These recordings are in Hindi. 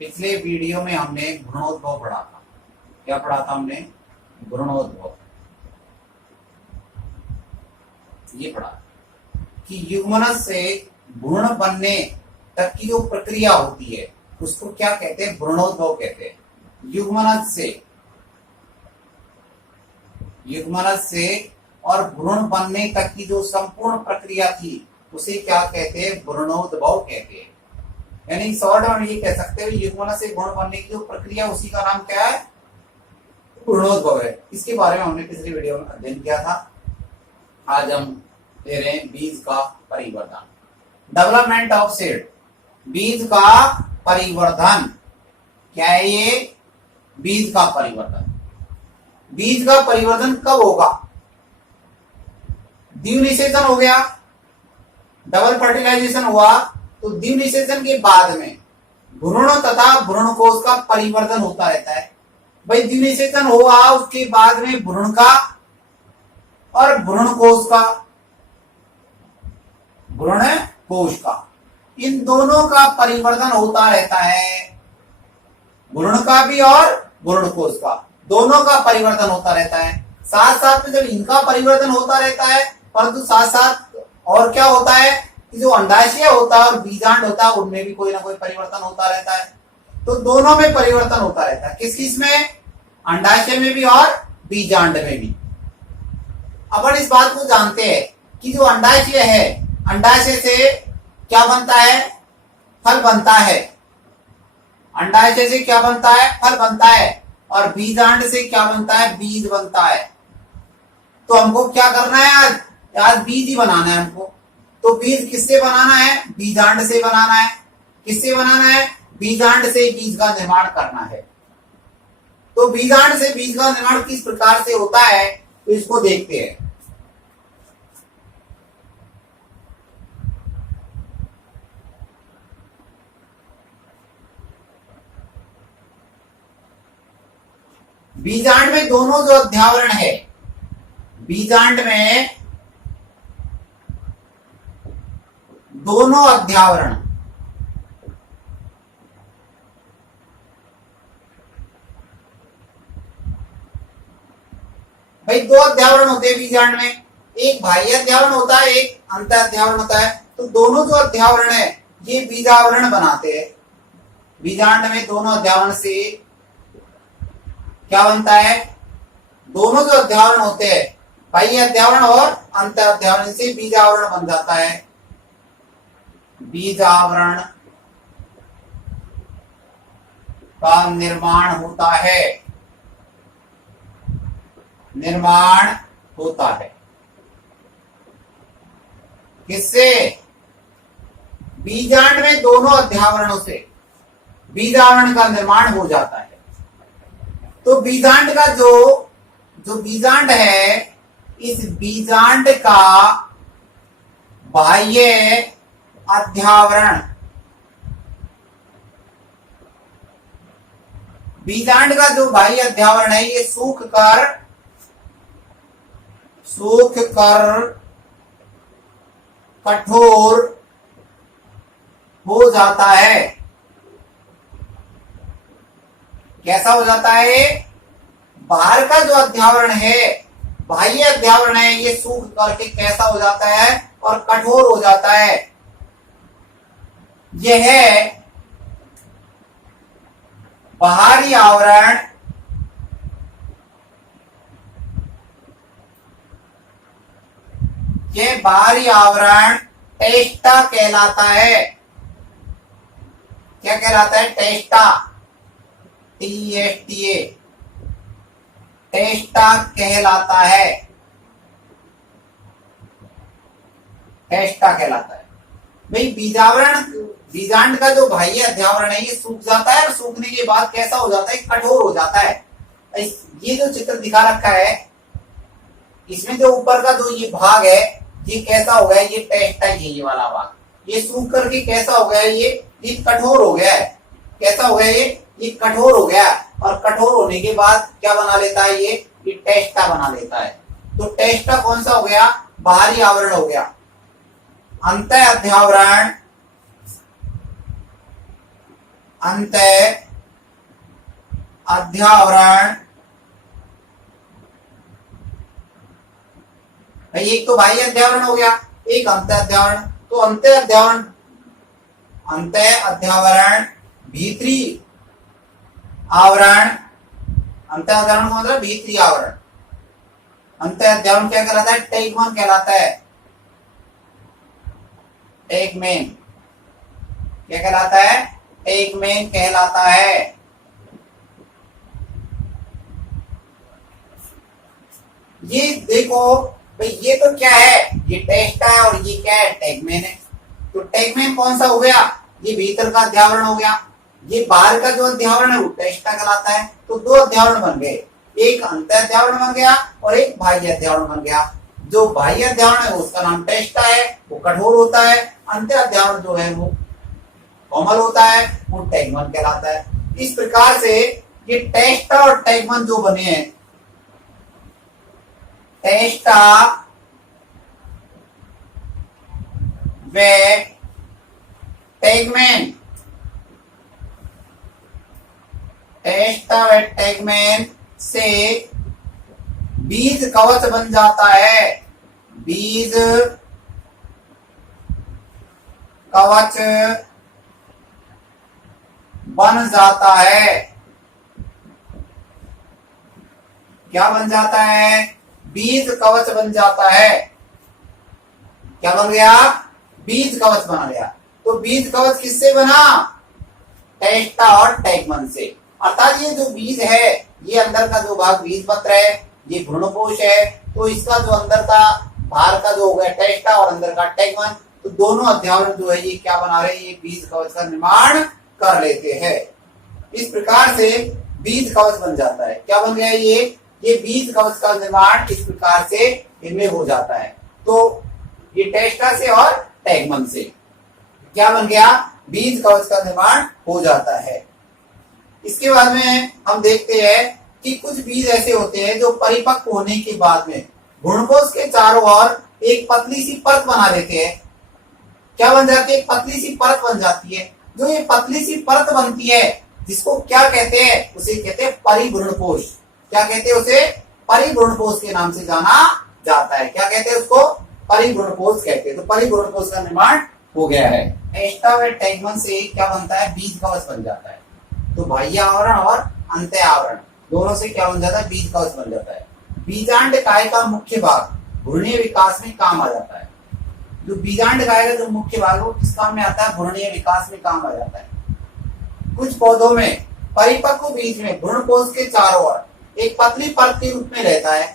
पिछले वीडियो में हमने भ्रूणोद्भव पढ़ा था। क्या पढ़ा था हमने? भ्रूणोद्भव। ये पढ़ा कि युग्मनज से भ्रूण बनने तक की जो प्रक्रिया होती है उसको क्या कहते हैं? भ्रूणोद्भव कहते हैं। युग्मनज से और भ्रूण बनने तक की जो संपूर्ण प्रक्रिया थी उसे क्या कहते हैं? भ्रूणोद्भव कहते हैं। यानी शॉर्ट में ये कह सकते हैं युग्मनज से भ्रूण बनने की जो प्रक्रिया उसी का नाम क्या है? भ्रूणोद्भव है। इसके बारे में हमने पिछली वीडियो में अध्ययन किया था। आज हम ले रहे हैं बीज का परिवर्धन, डेवलपमेंट ऑफ सीड। बीज का परिवर्धन क्या है? ये बीज का परिवर्धन। बीज का परिवर्धन कब होगा? द्विनिषेचन हो गया, डबल फर्टिलाइजेशन हुआ तो द्विनिषेचन के बाद में भ्रूण तथा भ्रूणकोश का परिवर्धन होता रहता है। भाई द्विनिषेचन हुआ उसके बाद में भ्रूण का और भ्रूणकोश का इन दोनों का परिवर्तन होता रहता है। भ्रूण का भी और भ्रूणकोश का दोनों का परिवर्तन होता रहता है। साथ साथ में जब इनका परिवर्तन होता रहता है परंतु साथ साथ और क्या होता है कि जो अंडाशय होता है और बीजांड होता है उनमें भी कोई ना कोई परिवर्तन होता रहता है। तो दोनों में परिवर्तन होता रहता है। किस किस में? अंडाशय में भी और बीजांड में भी। अपन इस बात को जानते हैं कि जो अंडाशय है, अंडाशय से क्या बनता है? फल बनता है। अंडाशय से क्या बनता है? फल बनता है। और बीजांड से क्या बनता है? बीज बनता है। तो हमको क्या करना है? आज बीज ही बनाना है हमको। तो बीज किससे बनाना है? बीजांड से बनाना है। किससे बनाना है? बीजांड से बीज का निर्माण करना है। तो बीजांड से बीज का निर्माण किस प्रकार से होता है तो इसको देखते हैं। बीजांड में दोनों जो अध्यावरण है, बीजांड में दोनों अध्यावरण भाई दो अध्यावरण होते हैं बीजांड में। एक बाह्य अध्यावरण होता है, एक अंत अध्यावरण होता है। तो दोनों जो अध्यावरण है ये बीजावरण बनाते हैं। बीजांड में दोनों अध्यावरण से क्या बनता है? दोनों जो अध्यावरण होते हैं बाह्य अध्यावरण और अंत अध्यावरण से बीजावरण बन जाता है। बीजावरण का निर्माण होता है। किससे? बीजांड में दोनों अध्यावरणों से बीजावरण का निर्माण हो जाता है। तो बीजांड का जो बीजांड है, इस बीजांड का बाह्य अध्यावरण, बीजांड का जो बाह्य अध्यावरण है ये सूख कर कठोर हो जाता है। कैसा हो जाता है? बाहर का जो अध्यावरण है, बाह्य अध्यावरण है, ये सूख करके कैसा हो जाता है? और कठोर हो जाता है। यह बाहरी आवरण टेस्टा कहलाता है। क्या कहलाता है? टेस्टा, TESTA, टेस्टा कहलाता है। टेस्टा कहलाता है। भाई बीजांड का जो बाह्य अध्यावरण है ये सूख जाता है और सूखने के बाद कैसा हो जाता है? कठोर हो जाता है। ये जो चित्र दिखा रखा है इसमें जो ऊपर का जो ये भाग है ये कैसा हो गया? ये टेस्टा, ये वाला भाग ये सूख करके कैसा हो गया? ये कठोर हो गया है। कैसा हो गया? ये कठोर हो गया। और कठोर होने के बाद क्या बना लेता है? ये टेस्टा बना लेता है। तो टेस्टा कौन सा हो गया? बाहरी आवरण हो गया। अंत अध्यावरण अंत अध्यावरण, भाई एक तो बाह्य अध्यावरण हो गया, एक अंत अध्यावरण। तो अंत अध्यावरण भीतरी आवरण, अंत अध्यावरण का मतलब भीतरी आवरण। अंत अध्यावरण क्या कहलाता है? टेगमन कहलाता है। टेगमेन क्या कहलाता है? टेगमेन कहलाता है। ये देखो भाई, ये तो क्या है? ये टेस्टा है और ये क्या है? टेगमेन है। तो टेगमेन कौन सा हो गया? ये भीतर का अध्यावरण हो गया। ये बाहर का जो अध्यावरण है वो टेस्टा कहलाता है। तो दो अध्यावरण बन गए, एक अंत अध्यावरण बन गया और एक बाह्य अध्यावरण बन गया। जो बाह्य अध्यावरण है उसका नाम टेस्टा है, वो कठोर होता है। अंत अध्यावरण जो है वो कोमल होता है, वो टेगमन कहलाता है। इस प्रकार से ये टेस्टा और टेगमन जो बने हैं, टेस्टा व टेगमेन, टेस्टा व टेगमेन से बीज कवच बन जाता है। बीज कवच बन जाता है। क्या बन जाता है? बीज कवच बन जाता है। क्या बन गया? बीज कवच बन गया। तो बीज कवच किससे बना? टेस्टा और टेगमन से। अर्थात ये जो बीज है, ये अंदर का जो भाग बीज पत्र है, ये भ्रूणकोश है। तो इसका जो अंदर का बाहर का जो हो गया टेस्टा और अंदर का टेगमन, तो दोनों अध्यावरण जो है ये क्या बना रहे हैं? ये बीज कवच का निर्माण कर लेते हैं। इस प्रकार से बीज कवच बन जाता है। क्या बन गया? ये बीज कवच का निर्माण इस प्रकार से इनमें हो जाता है। तो ये टेस्टा से और टेगमन से क्या बन गया? बीज कवच का निर्माण हो जाता है। इसके बाद में हम देखते हैं कि कुछ बीज ऐसे होते हैं जो परिपक्व होने के बाद में भ्रूणकोश के चारों ओर एक पतली सी परत बना लेते हैं। क्या बन जाती है? एक पतली सी परत बन जाती है। जो ये पतली सी परत बनती है, जिसको क्या कहते हैं? उसे कहते हैं परिभ्रूणकोश। क्या कहते हैं उसे? परिभ्रूणकोश के नाम से जाना जाता है। क्या कहते हैं उसको? परिभ्रूणकोश कहते हैं। तो परिभ्रूणकोश का निर्माण हो गया है। टेस्टा व टेगमन से क्या बनता है? बीज कवच बन जाता है। तो बाह्य आवरण और अंत आवरण दोनों से क्या बन जाता है? बीज कवच बन जाता है। बीजांड काय का मुख्य भाग भ्रूणीय विकास में काम आ जाता है। जो बीजांड काय का जो मुख्य भाग है वो किस काम में आता है? भ्रूणीय विकास में काम आ जाता है। कुछ पौधों में परिपक्व बीज में भ्रूणकोश के चारों ओर एक पतली परत के रूप में रहता है।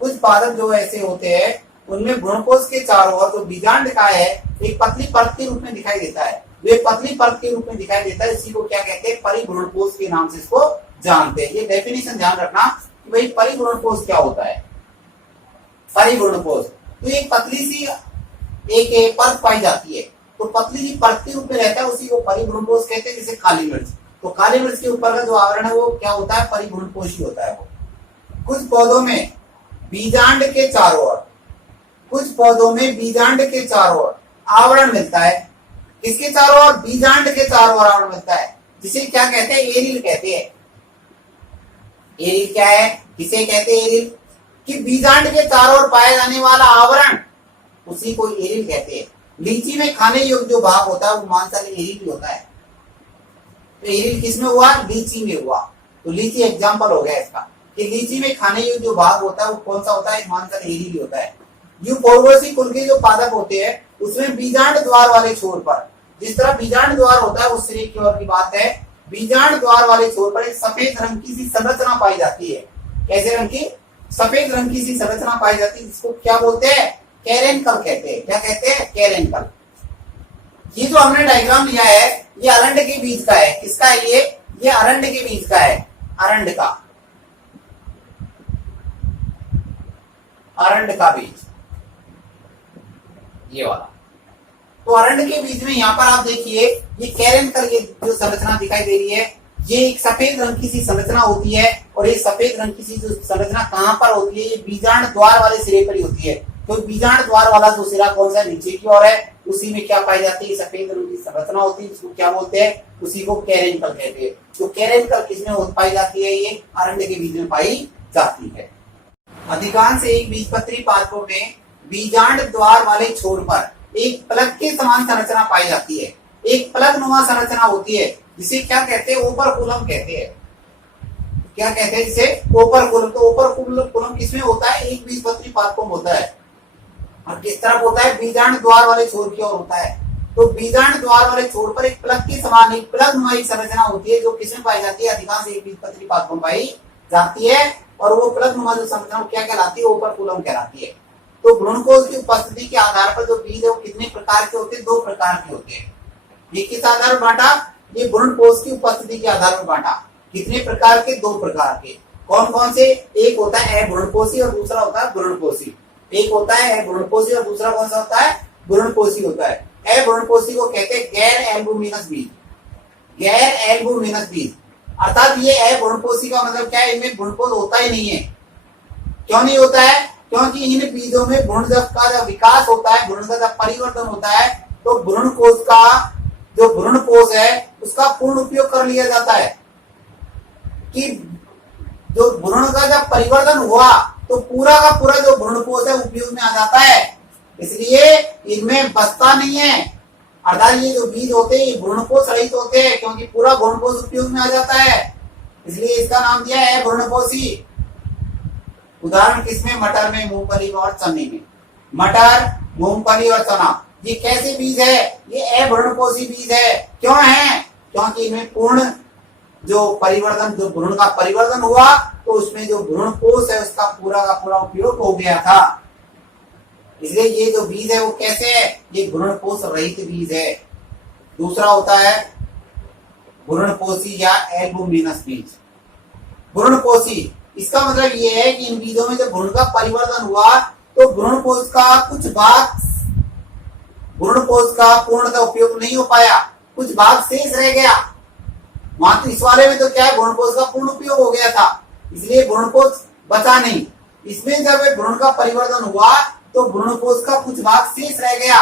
कुछ पादप जो ऐसे होते हैं उनमें भ्रूणकोश के चारों ओर जो बीजांड काय है एक पतली परत के रूप में दिखाई देता है। वे पतली परत के रूप में दिखाई देता है, इसी को क्या कहते हैं? परिभ्रूणकोश के नाम से इसको जानते हैं। ये डेफिनेशन ध्यान रखना कि भाई परिभ्रूणकोश क्या होता है। परिभ्रूणकोश तो एक पतली सी एक परत पाई जाती है, तो पतली सी परत के रूप में रहता है, उसी को परिभ्रूणकोश कहते हैं। जैसे काली मिर्च, तो काली मिर्च के ऊपर का जो आवरण है वो क्या होता है? परिभ्रूणकोश ही होता है वो। कुछ पौधों में बीजांड के चारों ओर, कुछ पौधों में बीजांड के चारों ओर आवरण मिलता है। किसके चारों ओर? बीजांड के चारों ओर आवरण मिलता है, जिसे क्या कहते हैं? एरिल कहते हैं। एरिल क्या है? किसे कहते हैं एरिल? कि बीजांड के चारों ओर पाया जाने वाला आवरण, उसी को एरिल कहते हैं। लीची में खाने योग्य जो भाग होता है वो मांसल एरिल ही होता है। तो एरिल किसमें हुआ? लीची में हुआ। तो लीची एग्जाम्पल हो गया इसका कि लीची में खाने योग्य जो भाग होता है वो कौन सा होता है? मांसल एरिल ही होता है। यूफोर्बिएसी कुल के जो पादप होते हैं उसमें बीजांड द्वार वाले छोर पर, जिस तरह बीजांड द्वार होता है उस शरीर की ओर की बात है, बीजांड द्वार वाले छोर पर एक सफेद रंग की सी संरचना पाई जाती है। कैसे रंग की? सफेद रंग की सी संरचना पाई जाती है, जिसको क्या बोलते हैं? कैरेंकल कहते हैं। क्या कहते हैं? कैरेंकल। ये जो हमने डायग्राम लिया है ये अरंड के बीज का है। किसका है ये अरंड के बीज का है। अरंड का, अरंड का बीज ये वाला। तो अरंड के बीज में यहाँ पर आप देखिए ये कैरेंकल, ये जो संरचना दिखाई दे रही है ये एक सफेद रंग की सी संरचना होती है। और ये सफेद रंग की सी जो संरचना कहाँ पर होती है? ये बीजांड द्वार वाले सिरे पर ही होती है। तो बीजांड द्वार वाला जो सिरा कौन सा है? नीचे की ओर है। उसी में क्या पाई जाती है, सफेद रंग की संरचना होती है, जिसको क्या बोलते हैं, उसी को कैरेंकल कहते हैं। तो कैरेंकल किसमें पाई जाती है, ये अरंड के बीज में पाई जाती है। अधिकांश एक बीजपत्री पादपों में बीजांड द्वार वाले छोर पर एक प्लग के समान संरचना पाई जाती है। एक प्लग नुमा संरचना होती है, जिसे क्या कहते हैं, ओपरकुलम कहते हैं। क्या कहते हैं जिसे, ओपरकुलम। तो ओपरकुलम किसमें होता है, एक बीजपत्री पादपों में होता है। और किस तरफ होता है, बीजांड द्वार वाले छोर की ओर होता है। तो बीजांड द्वार वाले छोर पर एक प्लग के समान एक प्लग नुमा संरचना होती है, जो किसमें पाई जाती है, अधिकांश एक बीजपत्री पादपों में पाई जाती है। और वो प्लग नुमा जो संरचना क्या कहलाती है, ओपरकुलम कहलाती है। तो भ्रूणकोश की उपस्थिति के आधार पर जो बीज है वो कितने प्रकार के होते हैं, दो प्रकार के होते हैं। ये किस आधार पर बांटा, ये भ्रूणकोश की उपस्थिति के आधार पर बांटा। कितने प्रकार के, दो प्रकार के। कौन कौन से, एक होता है अभ्रूणकोशी और दूसरा होता है भ्रूणकोशी। एक होता है अभ्रूणकोशी और दूसरा कौन सा होता है, भ्रूणकोशी होता है। अभ्रूणकोशी को कहते हैं गैर एल्बुमिनस बीज। गैर एल्बुमिनस बीज अर्थात ये अभ्रूणकोशी का मतलब क्या है, इनमें भ्रूणपोष होता ही नहीं है। क्यों नहीं होता है, क्योंकि इन बीजों में भ्रूणजब का जब विकास होता है, भ्रूण का जब परिवर्तन होता है, तो भ्रूणकोश का जो भ्रूणकोश है उसका पूर्ण उपयोग कर लिया जाता है। कि जो भ्रूण का जब परिवर्तन हुआ तो पूरा का पूरा जो भ्रूणकोश है उपयोग में आ जाता है, इसलिए इनमें बचता नहीं है। अर्थात ये जो बीज होते हैं भ्रूणकोश रहित होते हैं, क्योंकि पूरा भ्रूणकोश उपयोग में आ जाता है, इसलिए इसका नाम दिया है भ्रूणकोशी। उदाहरण किसमें, मटर में, मूंगफली में और चने में। मटर, मूंगफली और चना ये कैसे बीज है, ये अभ्रूणकोशी बीज है। क्यों है, क्योंकि इनमें पूर्ण जो परिवर्तन, जो भ्रूण का परिवर्तन हुआ तो उसमें जो भ्रूणकोश है उसका पूरा का पूरा उपयोग हो गया था, इसलिए ये जो बीज है वो कैसे है, ये भ्रूणकोश रहित बीज है। दूसरा होता है भ्रूणकोशी या एल्बुमिनस बीज। भ्रूणकोशी इसका मतलब ये है कि इन बीजों में जब भ्रूण का परिवर्तन हुआ तो भ्रूणकोश का कुछ भाग, भ्रूणकोश का पूर्णतः उपयोग नहीं हो पाया, कुछ भाग शेष रह गया। वहां तो इस वाले में तो क्या है, भ्रूणकोश का पूर्ण उपयोग हो गया था, इसलिए भ्रूणकोश बचा नहीं। इसमें जब भ्रूण का परिवर्तन हुआ तो भ्रूणकोश का कुछ भाग शेष रह गया,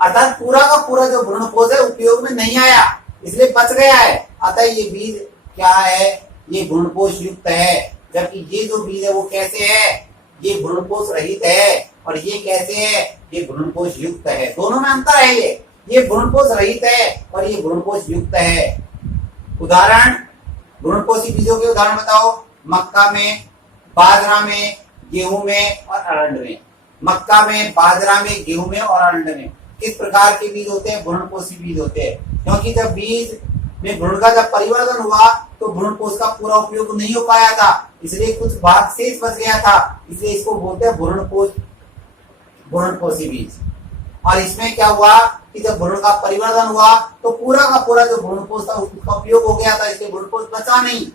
अर्थात पूरा का पूरा जो भ्रूणकोश है उपयोग में नहीं आया, इसलिए बच गया है। अतः ये बीज क्या है, ये भ्रूणकोश युक्त है। जबकि ये जो बीज है वो कैसे है, ये भ्रूणकोश रहित है। और ये कैसे है, ये भ्रूणकोश युक्त है। दोनों में अंतर है, ये भ्रूणकोश रहित है और ये भ्रूणकोश युक्त है। उदाहरण, भ्रूणकोशी बीजों के उदाहरण बताओ। मक्का में, बाजरा में, गेहूं में और अरंड में। मक्का में, बाजरा में, गेहूं में और अरंड में किस प्रकार के बीज होते हैं, भ्रूणकोशी बीज होते हैं। क्योंकि जब बीज में भ्रूण का जब परिवर्तन हुआ तो भ्रूणकोश का पूरा उपयोग नहीं हो पाया था, इसलिए कुछ भाग शेष बच गया था, इसलिए इसको बोलते हैं भ्रूणकोशी बीज। और इसमें क्या हुआ कि जब भ्रूण का परिवर्तन हुआ तो पूरा का पूरा जो भ्रूणकोश था उसका उपयोग हो गया था, इसलिए भ्रूणकोश बचा नहीं।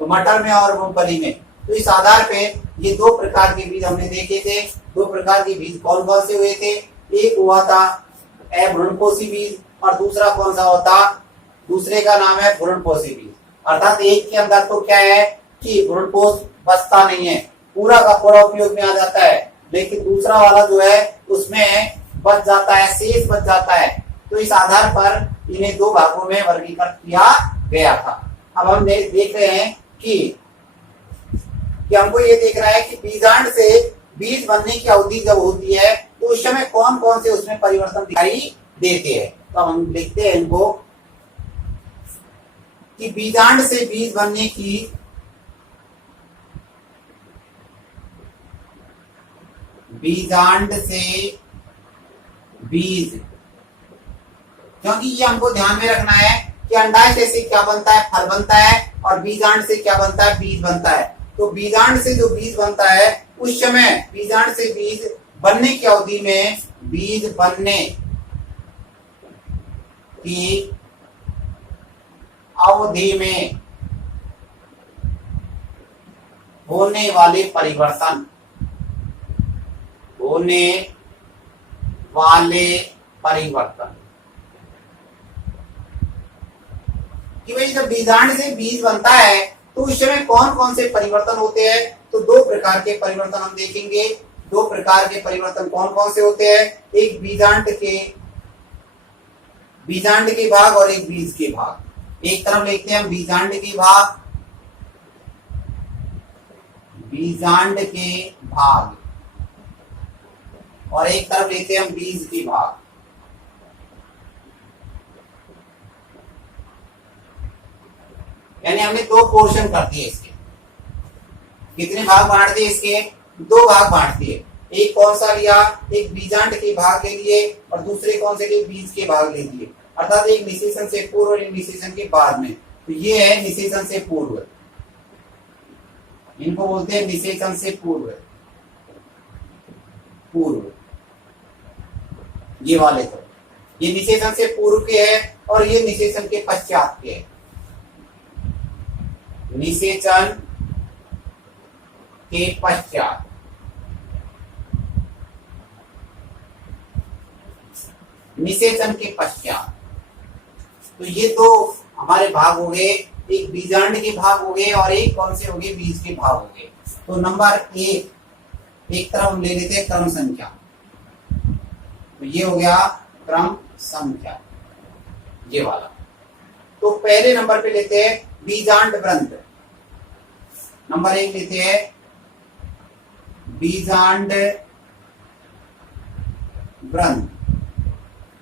तो मटर में और मूंगफली में, तो इस आधार पे ये दो प्रकार के बीज हमने देखे थे। दो प्रकार के बीज कौन कौन से हुए थे, एक हुआ था अभ्रूणकोशी बीज और दूसरा कौन सा होता, दूसरे का नाम है भ्रूणकोशी बीज। अर्थात एक के अंदर तो क्या है कि भ्रूणकोश बचता नहीं है, पूरा का पूरा उपयोग में आ जाता है, लेकिन दूसरा वाला जो है उसमें बच जाता है, शेष बच जाता है। तो इस आधार पर इन्हें दो भागों में वर्गीकृत किया गया था। अब हम देख रहे हैं कि हमको ये देख रहा है कि बीजांड से बीज बनने की अवधि जब होती है तो उस समय कौन कौन से उसमें परिवर्तन दिखाई देते हैं। तो हम लिखते हैं इनको कि बीजांड से बीज बनने की बीजांड से बीज, क्योंकि ये हमको ध्यान में रखना है कि अंडाशय से क्या बनता है, फल बनता है, और बीजांड से क्या बनता है, बीज बनता है। तो बीजांड से जो बीज बनता है उस समय बीजांड से बीज बनने की अवधि में बीज बनने की अवधि में होने वाले परिवर्तन, होने वाले परिवर्तन कि भाई जब बीजांड से बीज बनता है तो उस समय कौन कौन से परिवर्तन होते हैं। तो दो प्रकार के परिवर्तन हम देखेंगे। दो प्रकार के परिवर्तन कौन कौन से होते हैं? एक बीजांड के भाग और एक बीज के भाग। एक तरफ लिखते हैं हम बीजांड के भाग, और एक तरफ लेते हैं हम बीज के भाग। यानी हमने दो पोर्शन कर दिए इसके। कितने भाग बांट दिए इसके? दो भाग बांट दिए। एक कौन सा लिया? एक बीजांड के भाग ले लिए और दूसरे कौन से लिए? बीज के भाग ले लिए। अर्थात एक निषेचन से पूर्व और एक निषेचन के बाद में। तो ये है निषेचन से पूर्व, इनको बोलते हैं निषेचन से पूर्व। ये वाले तो ये निषेचन से पूर्व के है और ये निषेचन के पश्चात के है। निषेचन के पश्चात, निषेचन के पश्चात। तो ये तो हमारे भाग हो गए, एक बीजांड के भाग हो गए और एक कौन से हो गए? बीज के भाग हो गए। तो नंबर एक तरफ हम ले लेते हैं क्रम संख्या। तो ये हो गया क्रम संख्या, ये वाला। तो पहले नंबर पे लेते हैं बीजांड वृंत। नंबर 1 लेते हैं बीजांड वृंत।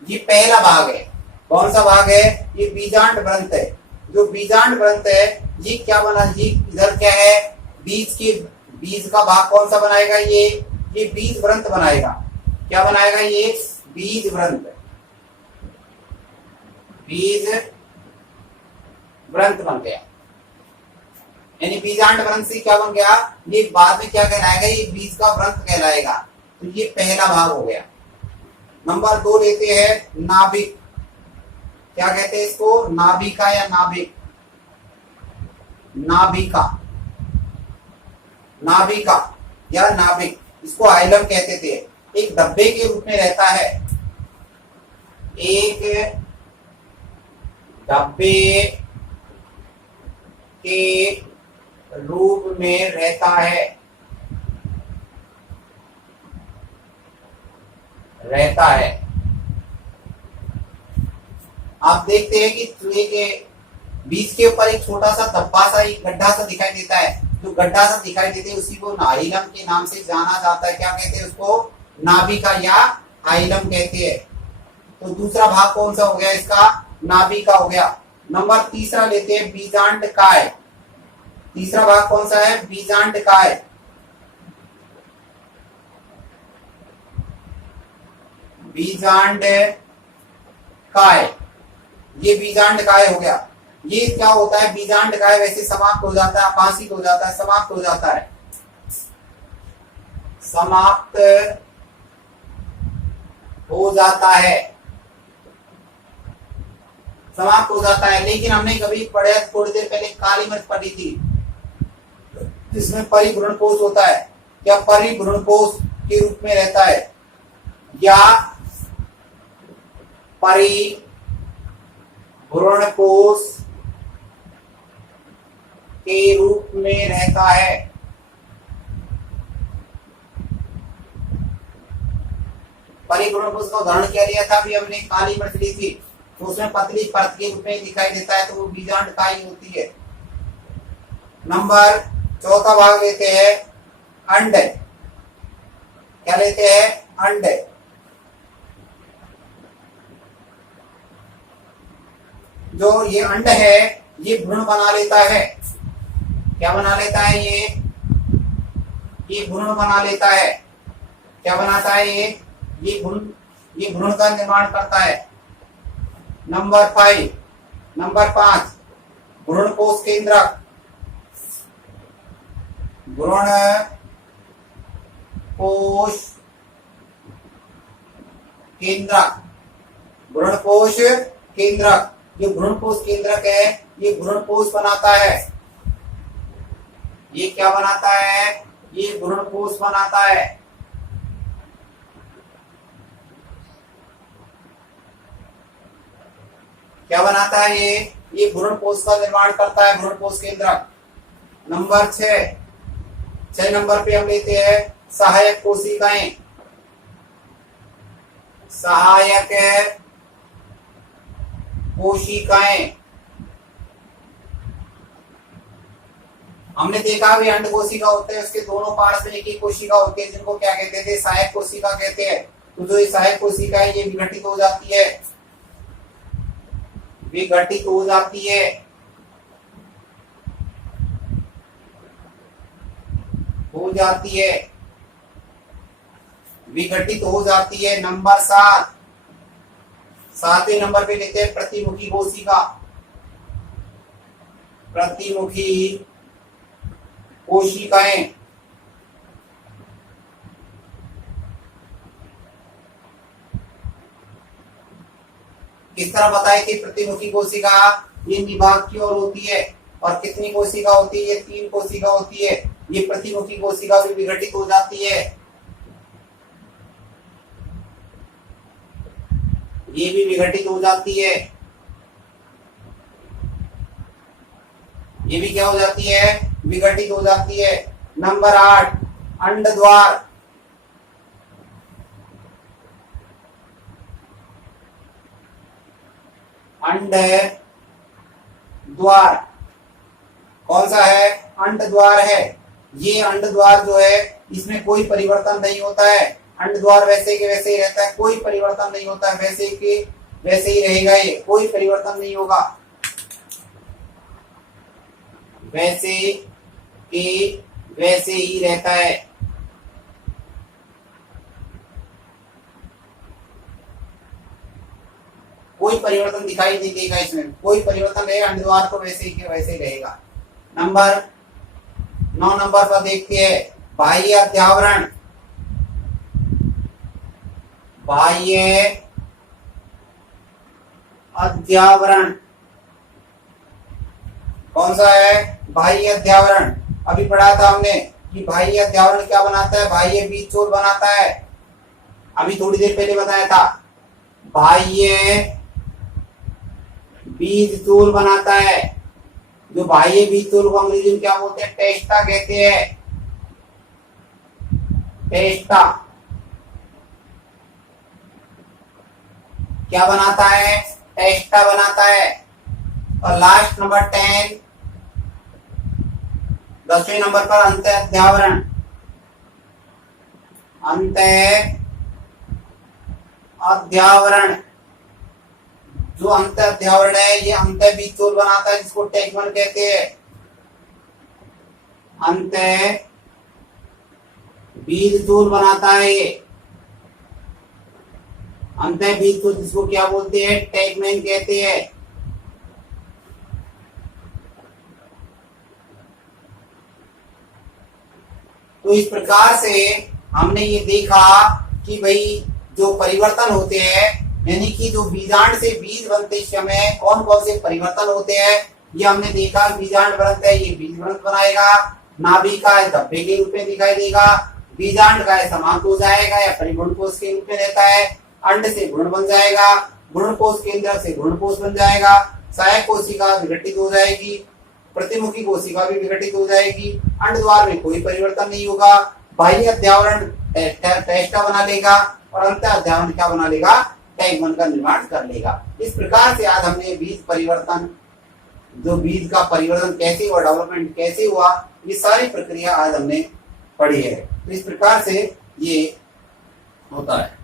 ये पहला भाग है। कौन सा भाग है? ये बीजांड वृंत है। जो बीजांड वृंत है ये क्या बना? ये इधर क्या है? बीज का भाग कौन सा बनाएगा? ये बीज वृंत बनाएगा। क्या बनाएगा? ये बीज वृंत, बीज वृंत बन गया। यानी बीजांड वृंत से क्या बन गया? ये बाद में क्या कहलाएगा? ये बीज का वृंत कहलाएगा। तो ये पहला भाग हो गया। नंबर 2 लेते हैं नाभिक। क्या कहते हैं इसको? नाभिका या नाभिक। नाभिका या नाभिक, इसको आइलम कहते थे। एक डब्बे के रूप में रहता है, एक डब्बे के रूप में रहता है, आप देखते हैं कि चूहे के बीज के ऊपर एक छोटा सा धब्बा सा, एक गड्ढा सा दिखाई देता है। जो गड्ढा सा दिखाई देते है उसी को नाइलम के नाम से जाना जाता है। क्या कहते हैं उसको? नाभिका या आइलम कहते हैं। तो दूसरा भाग कौन सा हो गया इसका? नाभिका हो गया। नंबर 3 लेते हैं बीजांड काय। तीसरा भाग कौन सा है? बीजांड काय। बीजांड काय, ये बीजांड काय हो गया। ये क्या होता है? बीजांड काय वैसे समाप्त हो जाता है, आपाशित हो जाता है, समाप्त हो जाता है, समाप्त हो जाता है, समाप्त हो जाता है। लेकिन हमने कभी पढ़े, थोड़ी देर पहले काली मिर्च पढ़ी थी, जिसमें परिभ्रूणकोश होता है। क्या परिभ्रूणकोश के रूप में रहता है या परिभ्रूणकोश के रूप में रहता है। परिभ्रूणकोश का उदाहरण क्या लिया था? अभी हमने काली मिर्च ली थी, तो उसमें पतली परत के रूप में दिखाई देता है, तो वो बीजांड काय होती है। नंबर 4 भाग लेते हैं अंड। क्या लेते हैं? अंड। जो ये अंड है ये भ्रूण बना लेता है। क्या बना लेता है? ये भ्रूण बना लेता है। क्या बनाता है? ये भ्रूण का निर्माण करता है। नंबर 5 भ्रूणकोश केंद्रक। भ्रूणकोश केंद्रक, भ्रूणकोश केंद्रक। जो भ्रूणकोश केंद्रक है ये भ्रूणकोश बनाता है। ये क्या बनाता है? ये भ्रूणकोश बनाता है। क्या बनाता है? ये भ्रूणकोश का निर्माण करता है, भ्रूणकोश केंद्रक। नंबर 6 नंबर पे हम लेते हैं सहायक कोशिकाएं, सहायक कोशिकाएं। हमने देखा भी अंड कोशिका होते हैं, उसके दोनों पार्ट्स में एक ही कोशिका होती है, जिनको क्या कहते थे? सहायक कोशिका कहते हैं। तो जो ये सहायक कोशिका है ये विघटित हो जाती है, विघटित हो जाती है, हो जाती है, विघटित हो जाती है। नंबर 7, 7वें नंबर पे लेते हैं प्रतिमुखी कोशिका, प्रतिमुखी कोशिकाएं। किस तरह बताई थी प्रतिमुखी कोशिका? ये निभाग की ओर होती है, और कितनी कोशिका होती है? ये 3 कोशिका होती है। ये प्रतिमुखी कोशिका भी विघटित हो जाती है, ये भी विघटित हो जाती है, ये भी क्या हो जाती है? विघटित हो जाती है। नंबर 8, अंड द्वार, अंड द्वार कौन सा है? अंड द्वार है। ये अंड द्वार जो है इसमें कोई परिवर्तन नहीं होता है, अंड द्वार वैसे के वैसे ही रहता है, कोई परिवर्तन नहीं होता है, वैसे के वैसे ही रहेगा, ये कोई परिवर्तन नहीं होगा, वैसे के वैसे ही रहता है। कोई परिवर्तन दिखाई नहीं देगा इसमें, कोई परिवर्तन रहेगा, अंड द्वार तो वैसे ही के वैसे ही रहेगा। नंबर 9 नंबर पर देखते हैं बाह्य अध्यावरण, बाह्य अध्यावरण कौन सा है? बाह्य अध्यावरण। अभी पढ़ा था हमने कि बाह्य अध्यावरण क्या बनाता है? बाह्य बीजचोल बनाता है। अभी थोड़ी देर पहले बताया था, बाह्य बीजचोल बनाता है। जो बाह्य बीजचोल को अंग्रेजी में क्या बोलते हैं? टेस्टा कहते हैं, टेस्टा। क्या बनाता है? टेस्टा बनाता है। और लास्ट नंबर 10, 10वें नंबर पर अंत अध्यावरण, अंत अध्यावरण। जो अंत अध्यावरण है ये अंत बीजचोल बनाता है, जिसको टेगमन कहते हैं, अंत बीजचोल बनाता है ये, अंत बीजचोल, जिसको क्या बोलते हैं? टेगमैन कहते हैं। तो इस प्रकार से हमने ये देखा कि भाई जो परिवर्तन होते हैं, यानी कि जो बीजांड से बीज बनते समय कौन कौन से परिवर्तन होते हैं, ये हमने देखा। बीजांड बनता है, ये बीज बनत बनाएगा, नाभिका है धब्बे के रूप में दिखाई देगा, बीजांड का है समाप्त हो जाएगा या परिगुणकोश के रूप में रहता है, अंड से गुण बन जाएगा, गुणकोश केंद्र से गुणकोश बन जाएगा, सहायक कोशिका विघटित हो जाएगी, प्रतिमुखी कोशिका भी विघटित हो जाएगी, अंड द्वार में कोई परिवर्तन नहीं होगा, बाह्य अध्यावरण टेस्टा बना लेगा, और अंत अध्यावरण क्या बना लेगा? टैगमन का निर्माण कर लेगा। इस प्रकार से आज हमने बीज परिवर्तन, जो बीज का परिवर्तन कैसे हुआ, डेवलपमेंट कैसे हुआ, ये सारी प्रक्रिया आज हमने पढ़ी है। तो इस प्रकार से ये होता है।